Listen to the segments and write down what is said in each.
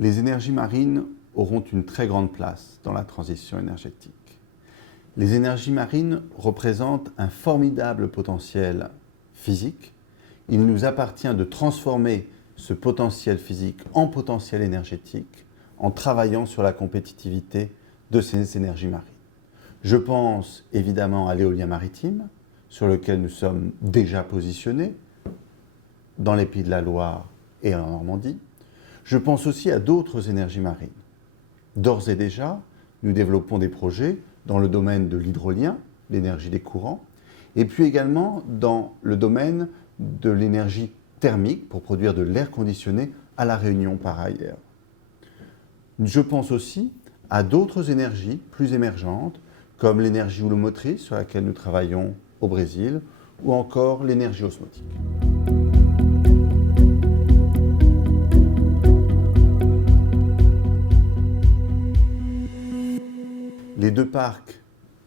Les énergies marines auront une très grande place dans la transition énergétique. Les énergies marines représentent un formidable potentiel physique. Il nous appartient de transformer ce potentiel physique en potentiel énergétique en travaillant sur la compétitivité de ces énergies marines. Je pense évidemment à l'éolien maritime, sur lequel nous sommes déjà positionnés dans les Pays de la Loire et en Normandie. Je pense aussi à d'autres énergies marines. D'ores et déjà, nous développons des projets dans le domaine de l'hydrolien, l'énergie des courants, et puis également dans le domaine de l'énergie thermique pour produire de l'air conditionné à La Réunion par ailleurs. Je pense aussi à d'autres énergies plus émergentes, comme l'énergie houlomotrice sur laquelle nous travaillons au Brésil, ou encore l'énergie osmotique. Les deux parcs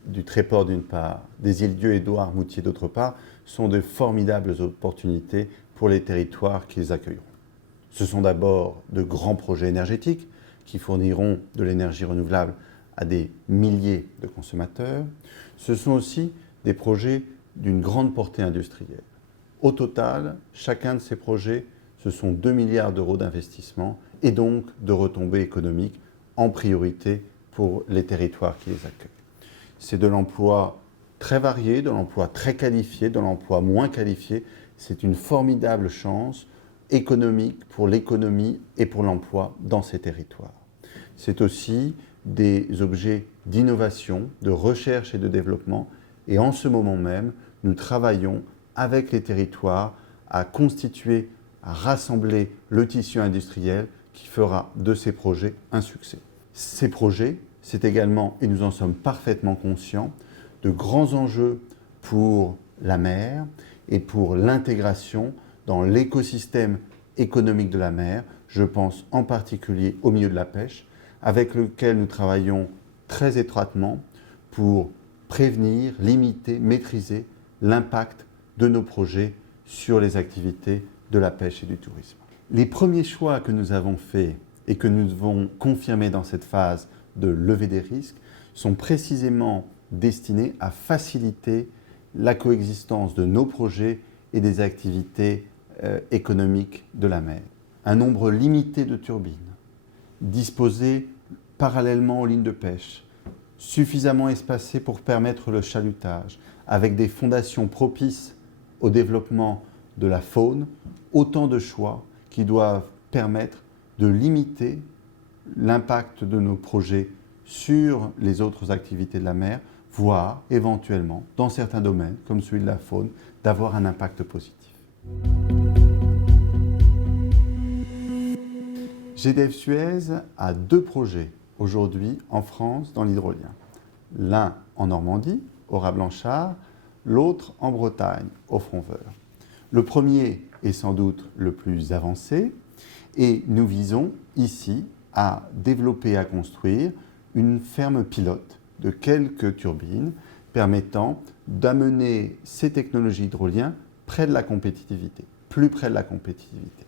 du Tréport d'une part, des Îles-Dieu et d'Oart-Moutier d'autre part, sont de formidables opportunités pour les territoires qui les accueilleront. Ce sont d'abord de grands projets énergétiques qui fourniront de l'énergie renouvelable à des milliers de consommateurs. Ce sont aussi des projets d'une grande portée industrielle. Au total, chacun de ces projets, ce sont 2 milliards d'euros d'investissement et donc de retombées économiques en priorité pour les territoires qui les accueillent. C'est de l'emploi très varié, de l'emploi très qualifié, de l'emploi moins qualifié. C'est une formidable chance économique pour l'économie et pour l'emploi dans ces territoires. C'est aussi des objets d'innovation, de recherche et de développement. Et en ce moment même, nous travaillons avec les territoires à constituer, à rassembler le tissu industriel qui fera de ces projets un succès. Ces projets, c'est également, et nous en sommes parfaitement conscients, de grands enjeux pour la mer et pour l'intégration dans l'écosystème économique de la mer. Je pense en particulier au milieu de la pêche, avec lequel nous travaillons très étroitement pour prévenir, limiter, maîtriser l'impact de nos projets sur les activités de la pêche et du tourisme. Les premiers choix que nous avons faits et que nous devons confirmer dans cette phase de levée des risques sont précisément destinés à faciliter la coexistence de nos projets et des activités économiques de la mer. Un nombre limité de turbines, disposées parallèlement aux lignes de pêche, suffisamment espacées pour permettre le chalutage, avec des fondations propices au développement de la faune, autant de choix qui doivent permettre de limiter l'impact de nos projets sur les autres activités de la mer, voire éventuellement, dans certains domaines, comme celui de la faune, d'avoir un impact positif. GDF Suez a 2 projets aujourd'hui en France dans l'hydrolien. L'un en Normandie, au Raz-Blanchard, l'autre en Bretagne, au Fronveur. Le premier est sans doute le plus avancé et nous visons ici à développer et à construire une ferme pilote de quelques turbines permettant d'amener ces technologies hydroliennes près de la compétitivité, plus près de la compétitivité.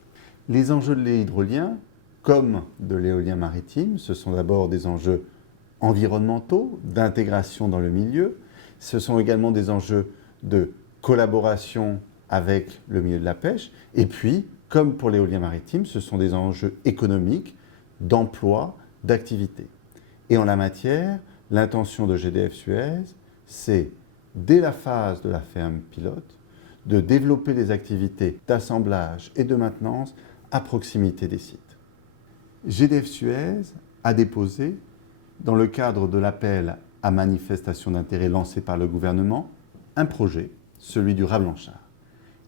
Les enjeux de l'hydrolien, comme de l'éolien maritime, ce sont d'abord des enjeux environnementaux, d'intégration dans le milieu, ce sont également des enjeux de collaboration avec le milieu de la pêche, et puis, comme pour l'éolien maritime, ce sont des enjeux économiques, d'emploi, d'activité. Et en la matière, l'intention de GDF Suez, c'est, dès la phase de la ferme pilote, de développer des activités d'assemblage et de maintenance à proximité des sites. GDF Suez a déposé, dans le cadre de l'appel à manifestation d'intérêt lancé par le gouvernement, un projet, celui du Raz-Blanchard.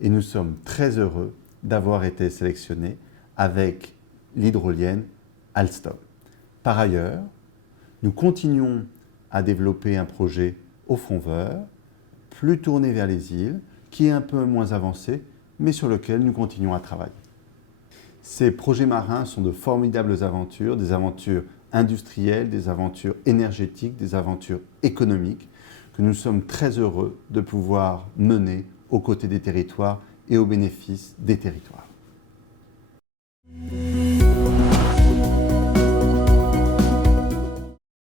Et nous sommes très heureux d'avoir été sélectionnés avec l'hydrolienne Alstom. Par ailleurs, nous continuons à développer un projet au Fronveur, plus tourné vers les îles, qui est un peu moins avancé, mais sur lequel nous continuons à travailler. Ces projets marins sont de formidables aventures, des aventures industrielles, des aventures énergétiques, des aventures économiques, que nous sommes très heureux de pouvoir mener aux côtés des territoires et au bénéfice des territoires.